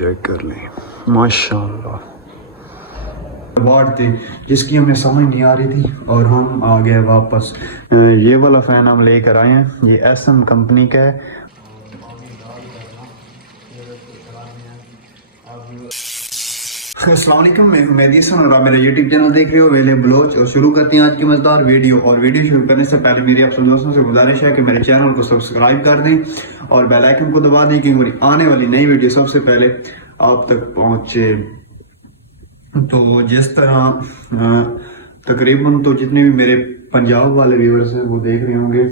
Check کر لیں ماشاءاللہ وارڈ تھی جس کی ہمیں سمجھ نہیں آ رہی تھی اور ہم آ گئے واپس. یہ والا فین ہم لے کر آئے ہیں, یہ ایس ایم کمپنی کا ہے. السلام علیکم, میں ہوں مہدی حسن اور آپ میرا یوٹیوب چینل دیکھ رہے ہو ویلے بلوچ. اور شروع کرتے ہیں آج کی مزیدار ویڈیو. اور ویڈیو شروع کرنے سے پہلے میری آپ سب دوستوں سے گزارش ہے کہ میرے چینل کو سبسکرائب کر دیں اور بیل آئیکن کو دبا دیں کہ میری آنے والی نئی ویڈیو سب سے پہلے آپ تک پہنچے. تو جس طرح تقریباً تو جتنے بھی میرے پنجاب والے ویورز ہیں وہ دیکھ رہے ہوں گے,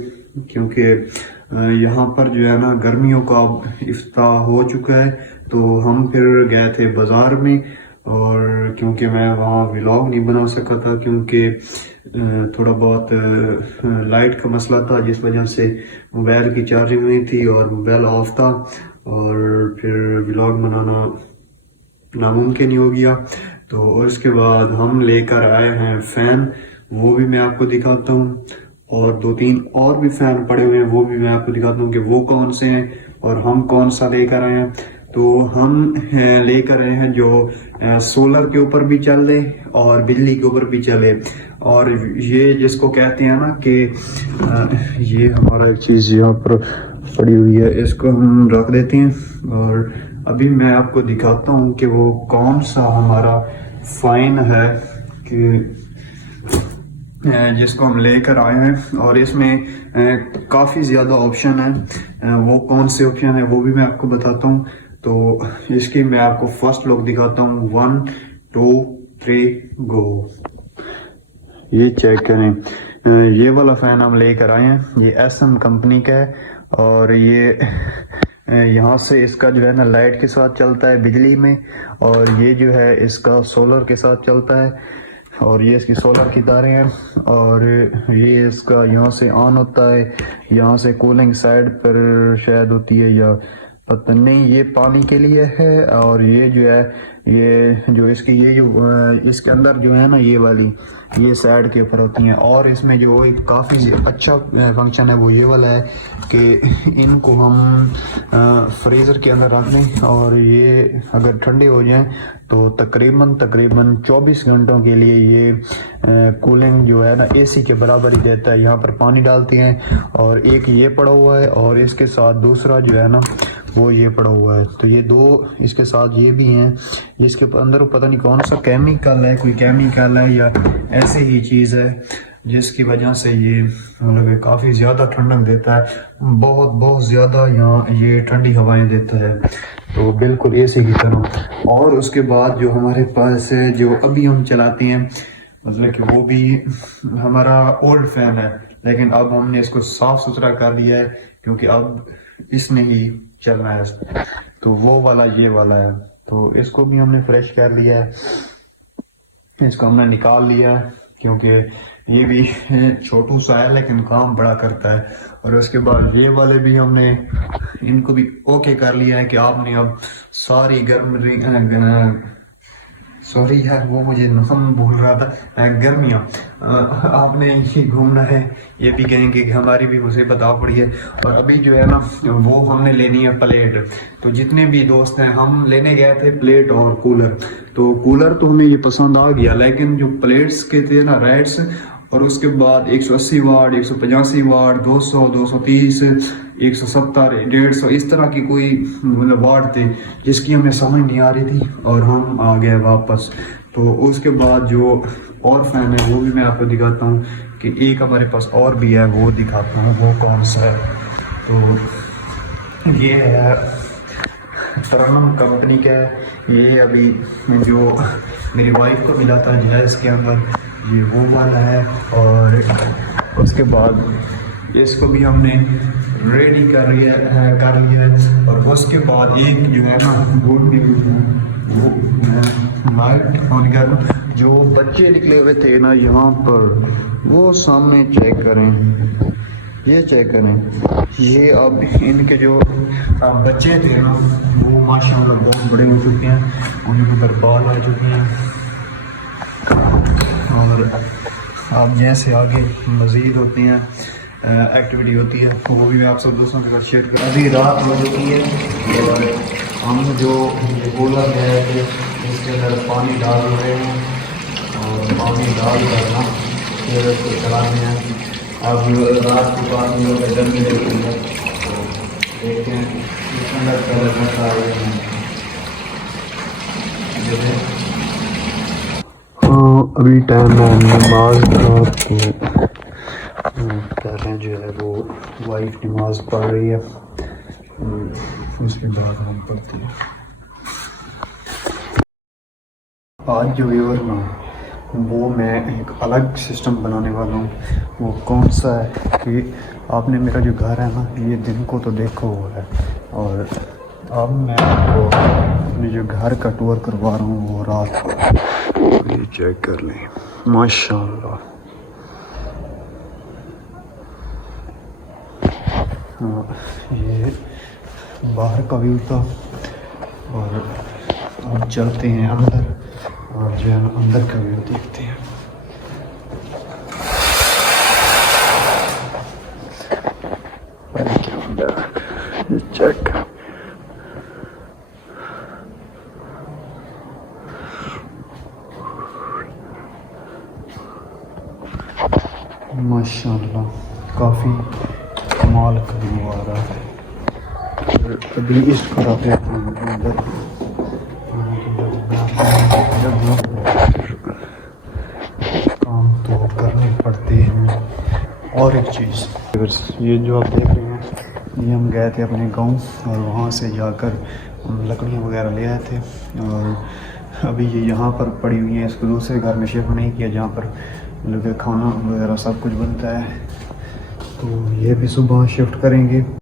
کیونکہ یہاں پر جو ہے نا گرمیوں کا اب افتتاح ہو چکا ہے. تو ہم پھر گئے تھے بازار میں, اور کیونکہ میں وہاں ولاگ نہیں بنا سکا تھا کیونکہ تھوڑا بہت لائٹ کا مسئلہ تھا, جس وجہ سے موبائل کی چارجنگ نہیں تھی اور موبائل آف تھا, اور پھر ولاگ بنانا ناممکن ہی ہو گیا. تو اس کے بعد ہم لے کر آئے ہیں فین, وہ بھی میں آپ کو دکھاتا ہوں, اور 2-3 اور بھی فین پڑے ہوئے ہیں وہ بھی میں آپ کو دکھاتا ہوں کہ وہ کون سے ہیں اور ہم کون سا لے کر آئے ہیں. تو ہم لے کر آئے ہیں جو سولر کے اوپر بھی چل رہے اور بجلی کے اوپر بھی چلے, اور یہ جس کو کہتے ہیں نا کہ یہ ہمارا ایک چیز یہاں پر پڑی ہوئی ہے, اس کو ہم رکھ دیتے ہیں. اور ابھی میں آپ کو دکھاتا ہوں کہ وہ کون سا ہمارا فائن ہے کہ جس کو ہم لے کر آئے ہیں, اور اس میں کافی زیادہ آپشن ہیں. وہ کون سے آپشن ہیں وہ بھی میں آپ کو بتاتا ہوں. تو اس کی میں آپ کو فرسٹ لک دکھاتا ہوں. 1 2 3 گو. یہ چیک کریں, یہ والا فین ہم لے کر آئے ہیں, یہ ایس ایم کمپنی کا ہے, اور یہ یہاں سے اس کا جو ہے نا لائٹ کے ساتھ چلتا ہے بجلی میں, اور یہ جو ہے اس کا سولر کے ساتھ چلتا ہے, اور یہ اس کی سولر کی تاریں ہیں, اور یہ اس کا یہاں سے آن ہوتا ہے, یہاں سے کولنگ سائڈ پر شاید ہوتی ہے یا پتہ نہیں, یہ پانی کے لیے ہے. اور یہ جو ہے یہ جو اس کی یہ جو اس کے اندر جو ہے نا یہ والی یہ سائڈ کے اوپر ہوتی ہیں. اور اس میں جو ایک کافی اچھا فنکشن ہے وہ یہ والا ہے کہ ان کو ہم فریزر کے اندر رکھ دیں, اور یہ اگر ٹھنڈے ہو جائیں تو تقریباً 24 گھنٹوں کے لیے یہ کولنگ جو ہے نا اے سی کے برابر ہی دیتا ہے. یہاں پر پانی ڈالتے ہیں, اور ایک یہ پڑا ہوا ہے اور اس کے ساتھ دوسرا جو ہے نا وہ یہ پڑا ہوا ہے. تو یہ دو اس کے ساتھ یہ بھی ہیں, جس کے اندر پتہ نہیں کون سا کیمیکل ہے, کوئی کیمیکل ہے یا ایسے ہی چیز ہے جس کی وجہ سے یہ مطلب کافی زیادہ ٹھنڈک دیتا ہے, بہت زیادہ یہاں یہ ٹھنڈی ہوائیں دیتا ہے. تو بالکل اے کی طرح. اور اس کے بعد جو ہمارے پاس ہے جو ابھی ہم چلاتے ہیں, مطلب کہ وہ بھی ہمارا اولڈ فین ہے, لیکن اب ہم نے اس کو صاف ستھرا کر دیا ہے کیونکہ اب اس نے ہی چلنا ہے. تو وہ والا یہ والا ہے, تو اس کو بھی ہم نے فریش کر لیا ہے, اس کو ہم نے نکال لیا ہے کیونکہ یہ بھی چھوٹو سا ہے لیکن کام بڑا کرتا ہے. اور اس کے بعد یہ والے بھی ہم نے ان کو بھی اوکے کر لیا ہے کہ آپ نے اب ساری سوری یار وہ مجھے نام بول رہا تھا, گرمیاں آپ نے ہی گھومنا ہے. یہ بھی کہیں گے کہ ہماری بھی مصیبت آ پڑی ہے. اور ابھی جو ہے نا وہ ہم نے لینی ہے پلیٹ. تو جتنے بھی دوست ہیں ہم لینے گئے تھے پلیٹ اور کولر. تو کولر تو ہمیں یہ پسند آ گیا, لیکن جو پلیٹس کے تھے نا ریٹس, اور اس کے بعد 180 واٹ 185 واٹ 200 230 170 150 اس طرح کی کوئی مطلب واٹ تھے جس کی ہمیں سمجھ نہیں آ رہی تھی, اور ہم آ گئے واپس. تو اس کے بعد جو اور فین ہے وہ بھی میں آپ کو دکھاتا ہوں کہ ایک ہمارے پاس اور بھی ہے, وہ دکھاتا ہوں وہ کون سا ہے. تو یہ ہے ترنم کمپنی کا ہے, یہ ابھی جو میری وائف کو ملا تھا جہیز کے اندر, یہ وہ والا ہے. اور اس کے بعد اس کو بھی ہم نے ریڈی کر لیا ہے. اور اس کے بعد ایک جو ہے نا گڈ نیوز ہے, وہ لائٹ آن کر جو بچے نکلے ہوئے تھے نا یہاں پر, وہ سامنے چیک کریں, یہ چیک کریں. یہ اب ان کے جو بچے تھے نا وہ ماشاءاللہ بہت بڑے ہو چکے ہیں, ان کے اوپر بال آ چکے ہیں. اور اب جیسے آگے مزید ہوتے ہیں ایکٹیویٹی ہوتی ہے, وہ بھی میں آپ سب دوستوں کے ساتھ شیئر کروں. ابھی رات ہو چکی ہے, ہم جو یہ کولر ہے کہ اس کے اندر پانی ڈال رہے ہیں اور پانی ڈال کر نا پھر اس کو چلانے ہیں. اب رات کے بعد ہم لوگ گرمی رہتی ہے تو دیکھتے ہیں اس اندر پہلے بہت آ رہے ہیں. ہاں ابھی ٹائم ہے نماز کا تو کہہ رہے ہیں جو ہے وہ وائف نماز پڑھ رہی ہے اس کے بعد ہم پڑھتے ہیں. آج جو ویور میں وہ میں ایک الگ سسٹم بنانے والا ہوں. وہ کون سا ہے کہ آپ نے میرا جو گھر ہے نا یہ دن کو تو دیکھا ہوا ہے اور اب میں آپ کو اپنے جو گھر کا ٹور کروا رہا ہوں وہ رات کو. یہ چیک کر لیں ماشاء اللہ. ہاں یہ باہر کا ویو تھا اور اب چلتے ہیں اندر اور جو ہے نا اندر کا ویو دیکھتے ہیں. چیک ماشاء اللہ کافی کمال کا ویو آ رہا ہے. ابھی اس طرح پہ کام تو کرنے پڑتے ہیں. اور ایک چیز یہ جو آپ دیکھ رہے ہیں یہ ہم گئے تھے اپنے گاؤں اور وہاں سے جا کر ہم لکڑیاں وغیرہ لے آئے تھے اور ابھی یہ یہاں پر پڑی ہوئی ہیں. اس کو دوسرے گھر میں شفٹ نہیں کیا جہاں پر لوگ کھانا وغیرہ سب کچھ بنتا ہے تو یہ بھی صبح شفٹ کریں گے.